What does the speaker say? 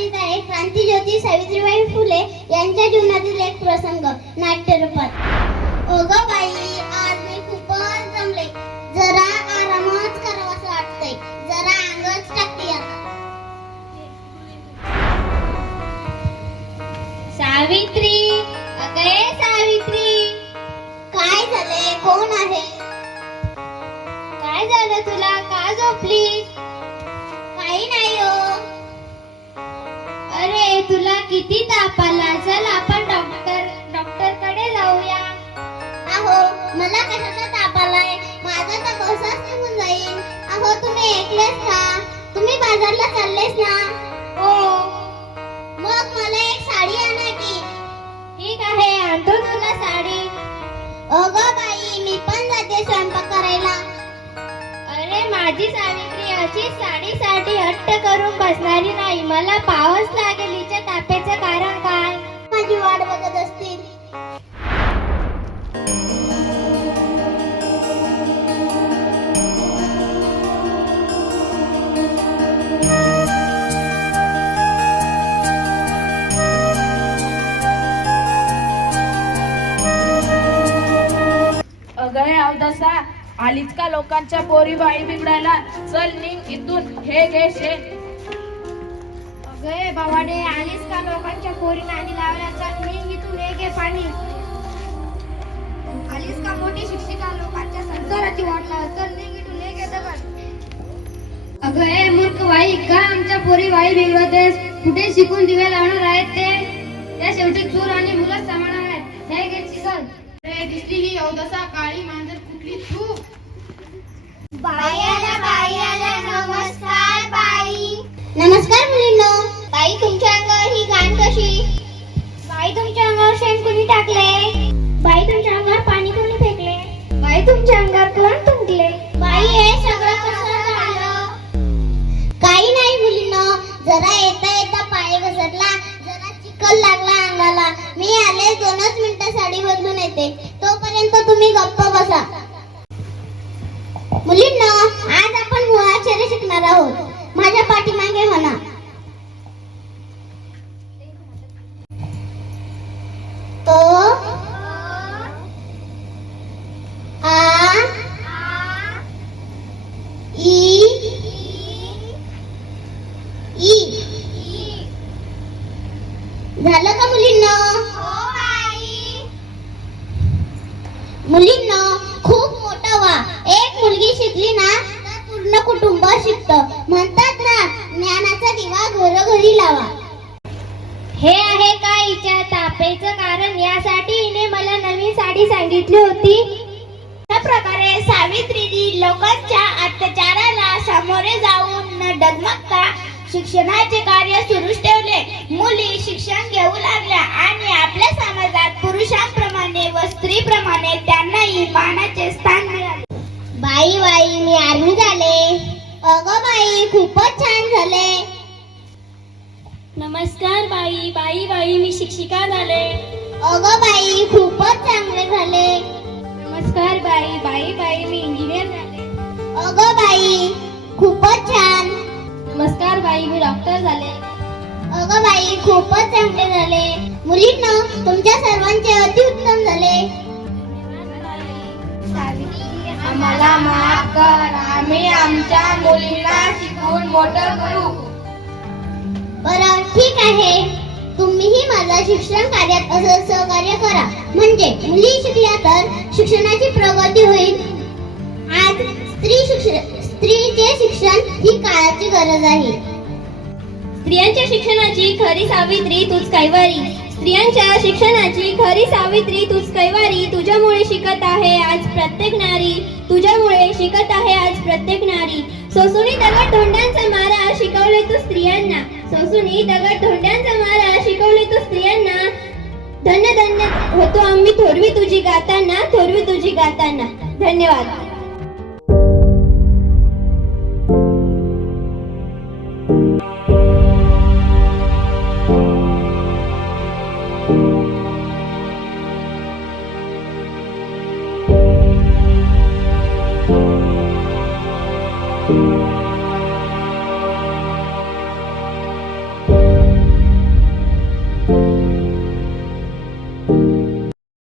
करीत आहे क्रांतीज्योती सावित्रीबाई फुले यांच्या जीवनातील एक प्रसंग नाट्यरूपात. अगं बाई, आज मी खूपच जमले. जरा आरामच करावासं वाटतंय. जरा अंगच टाकते आता. सावित्री, अगे सावित्री, काय झाले? कोण आहे? काय झालं तुला? का झोपली? काही नाही हो. अरे तुला किती ताप आला? चल आपण डॉक्टर कडे जाऊया. अहो, मला कशाचा ताप आलाय? माझा तर बसच निघून जाईल. अहो, तुम्ही ऐकलेस का? तुम्ही बाजारला चाललेस ना? हो. मग मला एक साडी आणा की. ठीक आहे, आणतो तुला साडी. अगं बाई, मी पण जाते स्वयंपाक करायला. अरे माझी सावित्री अशी साडीसाठी हट्ट करून बसणारी नाही. मला पावच लागेल. हिच्या तापेचं कारण काय? माझी वाट बघत असतील. अगं अवदसा, आलीच का लोकांच्या पोरी बाई बिघडायला? चल निघ इथून. हे घे शेण. अगं बाबाडे, आलीस का लोकांच्या पोरी नाणी लावल्याचा? मी इथून हे घे पाणी. आलीस का मोठी शिक्षिका लोकांच्या संसाराची वाट लावत? चल निघ इथून हे घे दगड. अगं मूर्ख बाई, का आमच्या पोरी बाई बिघडवतेस? कुठे शिकून दिवे लावणार आहेत ते? त्या शेवटी चूल आणि मुलंच सांभाळणार आहेत. हे घे चिकन. रे दिसली ही अवदसा, काळी मांजर कुठली तू? बाई आल्या, नमस्कार बाई. नमस्कार मुलींनो. बाई, तुमच्या अंगावर ही घाण कशी? बाई, तुमच्या अंगावर शेण कोणी टाकले? बाई, तुमच्या अंगावर पाणी कोणी फेकले? बाई, तुमच्या अंगावर कोण तुंकले? बाई, हे सगळं कसं झालं? काही नाही मुलींनो, जरा येता पाय घसरला, जरा चिखल लागला अंगाला. मी आले, 2च मिनिटं साडी बदलून येते. तोपर्यंत तुम्ही गप्प बसा. मुलींनो, आज आपण मुळाक्षरे शिकणार आहोत. माझ्या पाठीमागे म्हणा. अ, आ, ई, ई. झालं का मुलींनो? मुलींनो, खूप मोठं व्हा. एक मुलगी शिकली ना तर पूर्ण कुटुंब शिकतं. म्हणतात ना, ज्ञानाचा दिवा घरोघरी लावा. हे आहे का हिच्या तापेचं कारण? यासाठी हिने मला नवीन साडी सांगितली होती. अशा प्रकारे सावित्रीने लोकांच्या अत्याचाराला सामोरे जाऊन न डगमगता शिक्षणाचे कार्य सुरूच ठेवले. मुली शिक्षण घेऊ लागल्या आणि आपल्या समाजात पुरुषांप्रमाणे व स्त्रीप्रमाणे त्यांनाही मानाचे स्थान मिळाले. बाई, मी आर्मी झाले. अगं बाई, खूपच छान झाले. नमस्कार बाई, मी शिक्षिका झाले. अगं बाई, खूपच चांगले झाले. नमस्कार बाई, मी इंजिनियर झाले. अगं बाई, खूपच छान. नमस्कार बाई, मी डॉक्टर झाले. अगं बाई, खूपच चांगले झाले. मुलींनो, तुमच्या सर्वांचे अतिउत्तम झाले. आम्हाला माफ कर. आम्ही आमच्या मुलींना शिकवून मोठं करू. बरं, ठीक आहे. तुम्हीही माझ्या शिक्षण कार्यात असं सहकार्य करा. म्हणजे मुली शिकल्या तर शिक्षणाची प्रगती होईल. आज स्त्रीचे शिक्षण ही काळाची गरज आहे. स्त्रियांच्या शिक्षणाची खरी सावित्री तूच कैवारी. स्त्रियांच्या शिक्षणाची खरी सावित्री तूच कैवारी. तुझ्यामुळे शिकत आहे आज प्रत्येक नारी. तुझ्यामुळे शिकत आहे आज प्रत्येक नारी. सोसुनी दगड धोंड्यांचा मारा शिकवले तू स्त्रियांना. सोसुनी दगड धोंड्यांचा मारा शिकवले तू स्त्रियांना. धन्य धन्य होतो आम्ही थोरवी तुझी गाताना, थोरवी तुझी गाताना. धन्यवाद.